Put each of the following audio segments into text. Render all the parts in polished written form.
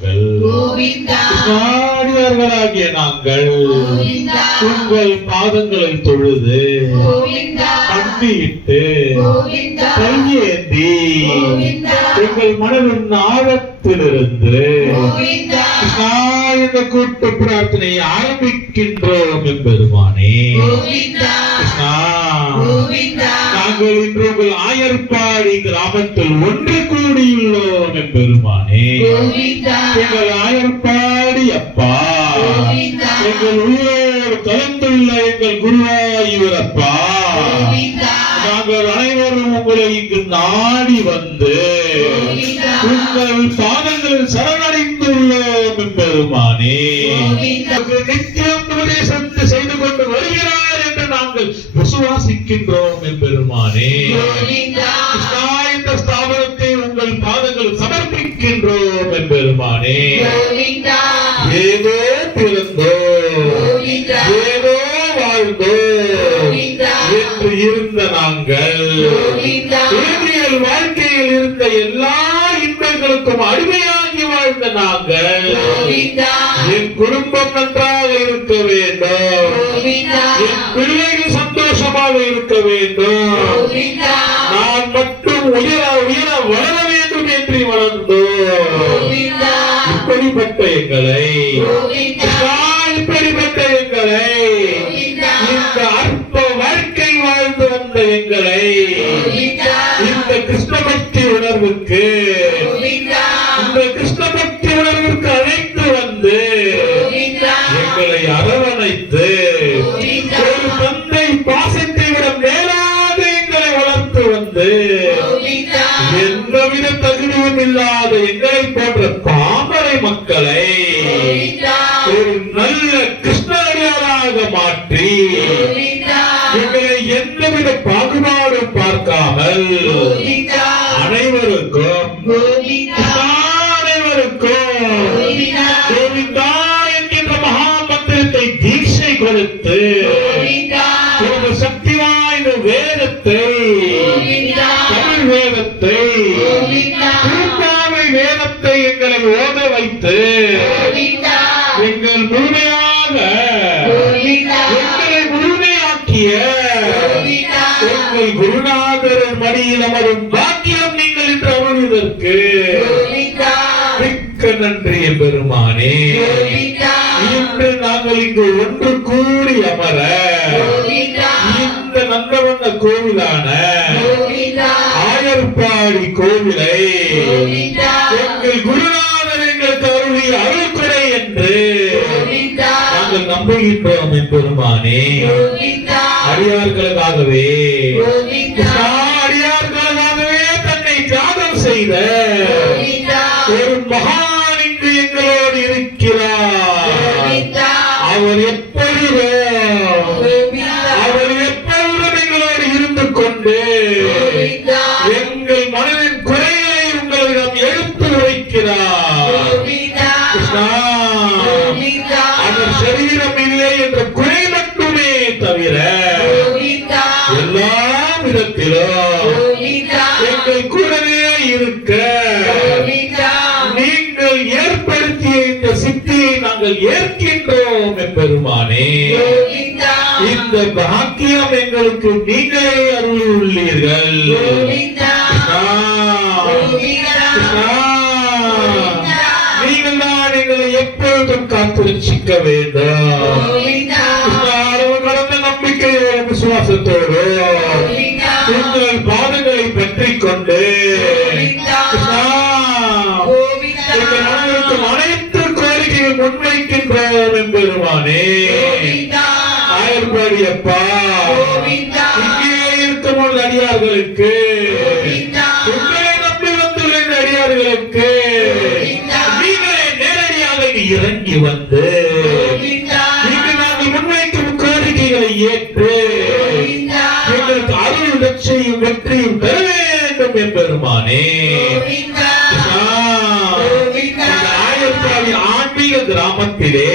நாங்கள் கிருஷ்ணாடியார்களாகிய நாங்கள் உங்கள் பாதங்களை தொழுது கண்டிட்டு கையேந்தி எங்கள் மனதின் ஆழத்திலிருந்து கிருஷ்ணா என்ற கூட்டு பிரார்த்தனையை ஆரம்பிக்கின்றோம் எம்பெருமானே. கிருஷ்ணா, நாங்கள் இன்று உங்கள் ஆயர்பாடி கிராமத்தில் ஒன்று கூடியுள்ளோம் எம்பெருமானே. எங்கள் ஆயர்பாடி அப்பா, எங்கள் உள்ளோர் கலந்துள்ள எங்கள் குருவாயூர் அப்பா, நாங்கள் அனைவரும் உங்களை இங்கு நாடி வந்து உங்கள் பாதங்களில் சரணடைந்துள்ளோம் எம்பெருமானே. நித்தியம் உபதேசத்தை செய்து கொண்டு வருகிறார் என்று நாங்கள் விசுவாசிக்கின்றோம் எம்பெருமானே. இந்த ஸ்தாபனத்தை உங்கள் பாதங்களில் சமர்ப்பிக்கின்றோம் எம்பெருமானே. ஏதோ பிறந்தோ ஏதோ வாழ்ந்தோ என்று இருந்த நாங்கள் வாழ்க்கையில் இருந்த எல்லா இன்பங்களுக்கும் அடிமையாகி வாழ்ந்த நாங்கள் என் குடும்பம் நன்றாக இருக்க வேண்டும், என் பிள்ளைகள் சந்தோஷமாக இருக்க வேண்டும், நான் மட்டும் உயர உயர வளர வேண்டும் என்று வளர்ந்தோம். இப்படிப்பட்ட எங்களை இப்படிப்பட்ட எங்களை இந்த அற்ப வாழ்க்கை வாழ்ந்து வந்த எங்களை இந்த கிருஷ்ண பக்தி உணர்வுக்கு இந்த கிருஷ்ண பக்தி உணர்வுக்கு அழைத்து வந்து எங்களை அரவணைத்து ஒரு தந்தை பாசத்தை விட மேலாக எங்களை வளர்த்து வந்து எந்தவித தகுதியும் இல்லாத எங்களை போன்ற பாமரை மக்களை ஒரு நல்ல கிருஷ்ணடியாராக மாற்றி எங்களை எந்தவித பாகுபாடு பார்க்காமல் அனைவருக்கும் கோவிந்தா என்கின்ற மகாமந்திரத்தை தீட்சை கொடுத்து ஒரு சக்தி வாய்ந்த வேதத்தை, தமிழ் வேதத்தை, திருப்பாவை வேதத்தை எங்களை ஓத வைத்து எங்கள் முழுமையாக எங்களை முழுமையாக்கிய எங்கள் குருநாதர் மடியில் அமரும் பாக்கியம் நீங்கள் இன்று அருள்வதற்கு மிக்க நன்றி பெருமானே. இன்று நாங்கள் இங்கு ஒன்று கூடி அமர இந்த நந்தவண்ண கோவிலான ஆயர்பாடி கோவிலை எங்கள் குருநாதர் எங்களுக்கு அருளிய அருள்கொடை என்று நாங்கள் நம்புகின்றோம் பெருமானே. அடியார்களுக்காகவே அடியார்களுக்காகவே தன்னை தியாகம் செய்த ஒரு மகான் இங்கு எங்களோடு இருக்கிறார். அவர் எப்பொழுதும் எங்களோடு இருந்து கொண்டு எங்கள் மனதின் குறைகளை உங்களிடம் எடுத்து வைக்கிறார். அவர் சரீரம் இல்லை என்ற குறை மட்டுமே தவிர எல்லா விதத்திலும் எங்கள் கூடவே இருக்க நீங்கள் ஏற்படுத்திய இந்த சித்தியை நாங்கள் ஏற்கின்றோம் பெருமானே. இந்த பாக்கியம் எங்களுக்கு நீங்களே அருளியுள்ளீர்கள். நீங்கள் தான் எங்களை எப்பொழுதும் காத்து ரட்சிக்க வேண்டும். கடந்த நம்பிக்கையோட விசுவாசத்தோடு உங்கள் பாதங்களை பற்றிக் கொண்டு அனைத்து கோரிக்கைகள் முன்வைக்கின்றோம் என்பதுமானே. ஆயர்பாடி அப்பா, இங்கே இருக்கும் அடியார்களுக்கு, உங்களை நம்பி வந்துள்ள அடியார்களுக்கு நீங்களே நேரடியாக இறங்கி வந்து நாங்கள் முன்வைக்கும் கோரிக்கைகளை ஏற்று எங்களுக்கு அருள் லட்சியம் வெற்றியும் பெற வேண்டும் என்பெருமானே. ஆயர்பாடி ஆன்மீக கிராமத்திலே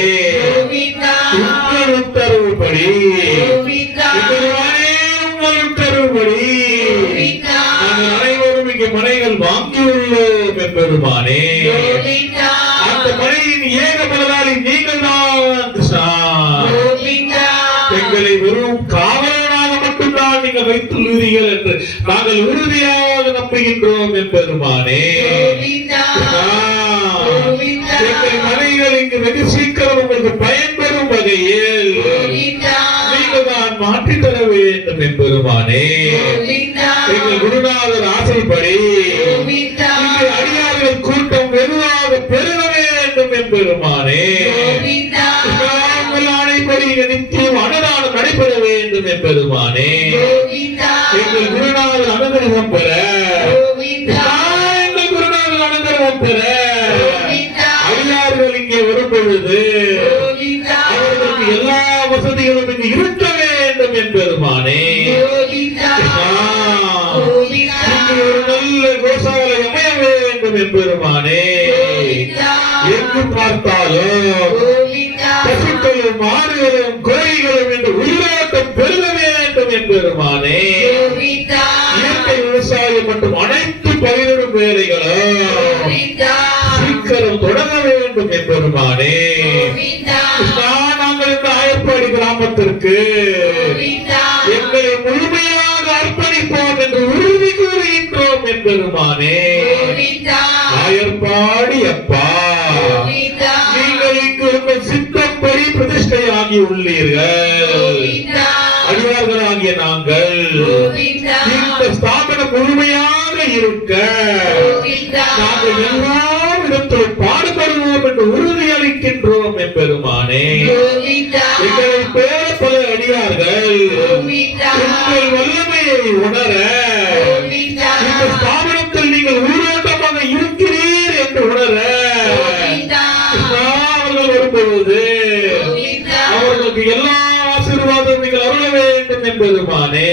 உங்கள் உத்தரவுப்படி நாங்கள் அனைவரும் இங்கே மனைகள் வாங்கியுள்ளோம் என்பெருமானே. அந்த மலையின் ஏக முதலாளி நீங்கள் தான் கிருஷ்ணா. எங்களை வெறும் காவலனாக மட்டும்தான் நீங்கள் வைத்துள்ளீர்கள் என்று நாங்கள் உறுதியாக நம்புகின்றோம் என்பெருமானே. எங்கள் மனைகள் இங்கு வெகு சீக்கிரம் உங்களுக்கு பயன்பெறும் வகையில் நீங்கள் தான் மாற்றித் தர வேண்டும் என்பெருமானே. எங்கள் குருநாதர் ஆசைப்படி இங்கு அடியார்கள் கூட்டம் வெகுவாக பெருக வேண்டும் என்பெருமானே. ஆணைப்படி நித்தியம் அன்னதானம் நடைபெற வேண்டும் என்பெருமானே. எங்கள் குருநாதர் அனுகிரகம் பெற, எங்கள் குருநாதர் அனுகிரகம் பெற அடியார்கள் இங்கே வரும் பொழுது அவர்களுக்கு எல்லா வசதிகளும் இங்கு இருக்க வேண்டும் என்பெருமானே. ஒரு நல்ல கோசாலை அமைய வேண்டும் என்பெருமானே. எங்கு பார்த்தாலும் பசுக்களும் மாடுகளும் கோழிகளும் என்று உயிரோட்டம் பெருக வேண்டும் என்பெருமானே. இயற்கை விவசாயம் மற்றும் அனைத்து பயிரிடும் வேலைகளும் சீக்கிரம் தொடங்க வேண்டும் என்பெருமானே. நாங்கள் இந்த ஆயர்பாடி கிராமத்திற்கு எங்களை முழுமையாக அர்ப்பணிப்போம் என்று உறுதி கூறுகின்றோம் என்பெருமானே. ஆயர்பாடி அப்பா, நீங்கள் இங்கு உங்கள் சித்தப்படி பிரதிஷ்டையாகி உள்ளீர்கள். அடியார்களாகிய நாங்கள் இந்த ஸ்தாபனம் முழுமையாக இருக்க நாங்கள் எல்லா விதத்திலும் பாடுபடுவோம் என்று உறுதியளிக்கின்றோம் என்பெருமானே. எங்களை போல பல அடியார்கள் உங்கள் வல்லமையை உணர இந்த ஸ்தாபனத்தில் நீங்கள் உயிரோட்டமாக இருக்கிறீர் என்று உணர அவர்கள் வரும்பொழுது அவர்களுக்கு எல்லா ஆசீர்வாதம் நீங்கள் அருள வேண்டும் என்பதுமானே.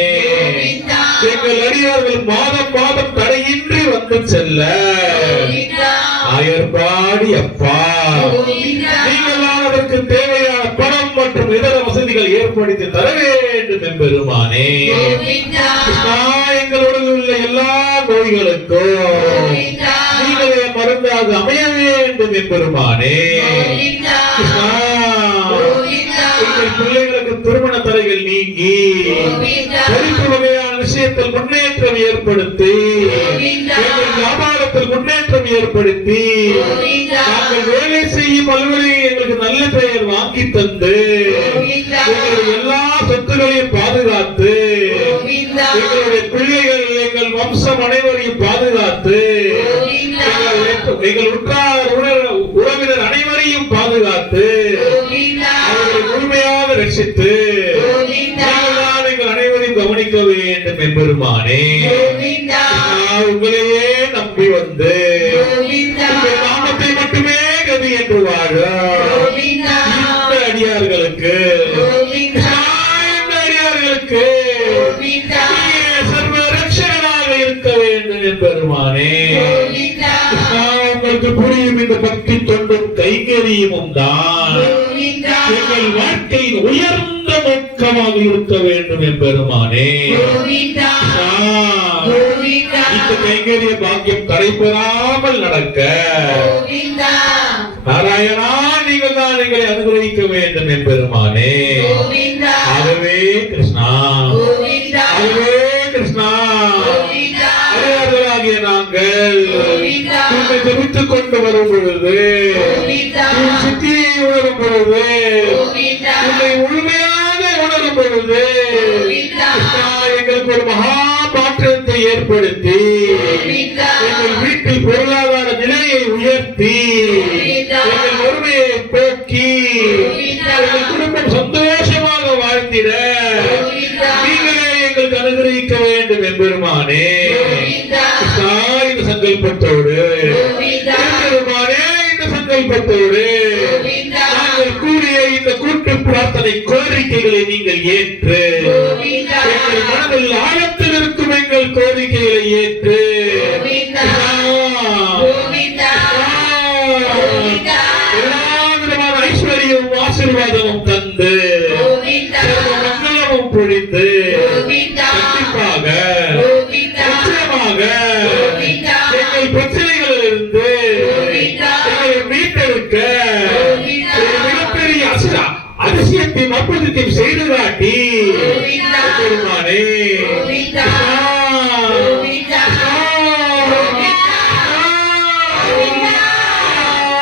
எங்கள் அடியார்கள் மாதம் மாதம் தடையின்றி வந்து செல்ல ஆயர்பாடி அப்பா நீங்கள் அதற்கு தேவையான பணம் மற்றும் இதர வசதிகள் ஏற்படுத்தி தர வேண்டும் என்பெருமானே. எங்களுடன் உள்ள எல்லா நோய்களுக்கும் நீங்களே மருந்தாக அமைய வேண்டும் என்பெருமானே. எங்கள் பிள்ளைகளுக்கு திருமண தடைகள் நீங்கி படிப்பு வகையான விஷயத்தில் முன்னேற்றம் ஏற்படுத்தி எங்கள் வியாபாரத்தில் முன்னேற்றம் ஏற்படுத்தி நாங்கள் வேலை செய்யும் அலுவலகம் எங்களுக்கு நல்ல பெயர் வாங்கி தந்து எங்களுடைய எல்லா சொத்துக்களையும் பாதுகாத்து எங்களுடைய பிள்ளைகள் எங்கள் வம்சம் அனைவரையும் பாதுகாத்து எங்கள் உற்றார் உறவினர் அனைவரையும் பாதுகாத்து அவர்களை முழுமையாக ரட்சித்து எங்கள் அனைவரையும் கவனிக்க வேண்டும் என்பெருமானே. உங்களையே நம்பி வந்து உங்கள் நாமத்தை மட்டுமே கதி என்று வாழ இந்த அடியார்களுக்கு சர்வ ரட்சகனாக இருக்க வேண்டும் என்பெருமானே. உங்களுக்கு புரியும் இந்த பக்தி தொண்டும் கைங்கரியமும் தான் எங்கள் வாழ்க்கையின் உயர்ந்த நோக்கமாக இருக்க வேண்டும் என்பெருமானே. இந்த கைங்கரிய பாக்கியம் தடைபெறாமல் நடக்க நாராயணா நீங்கள் தான் எங்களை அனுகிரகிக்க வேண்டும் என்பெருமானே. ஆகவே கிருஷ்ணா, ஆகவே கிருஷ்ணா, அடியார்களாகிய நாங்கள் உங்களை ஜபித்துக் கொண்டு வரும் பொழுது சித்தியை உணரும் பொழுது உங்களை முழுமையாக உணரும் பொழுது எங்களுக்கு ஒரு மகா மாற்றத்தை ஏற்படுத்தி எங்கள் வீட்டில் பொருளாதார நிலையை உயர்த்தி எங்கள் வறுமையை போக்கி எங்கள் குடும்பம் சந்தோஷமாக வாழ்ந்திட நீங்களே எங்களுக்கு அனுகிரகிக்க வேண்டும் என்பெருமானே. இந்த சங்கல்பத்தோடு பெருமானே, இந்த சங்கல்பத்தோடு நாங்கள் கூறிய இந்த கூட்டு பிரார்த்தனை கோரிக்கைகளை நீங்கள் ஏற்று எங்கள் மனதில் ஆழத்தில் இருக்கும் எங்கள் கோரிக்கைகளை ஏற்று ஐஸ்வர்யம் ஆசீர்வாதமும் தந்து மங்களமும் பொழிந்து கண்டிப்பாக நிச்சயமாக எங்கள் பிரச்சனைகளில் இருந்து எங்களை மீட்டெடுக்க அதிசயத்தையும் அற்புதத்தையும் செய்து காட்டி கோவிந்தா. பெருமானே கோவிந்தா. கிருஷ்ணா, கோவிந்தா.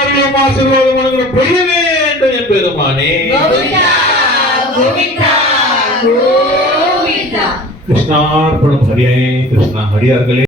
கிருஷ்ணா, ஆசீர்வாதம் வழங்குகிற புரிய வேண்டும் என் பெருமானே கோவிந்தா. கோவிந்தா. கோவிந்தா. கிருஷ்ணார்ப்பணம் ஹரியே கிருஷ்ணா. ஹரியார்களே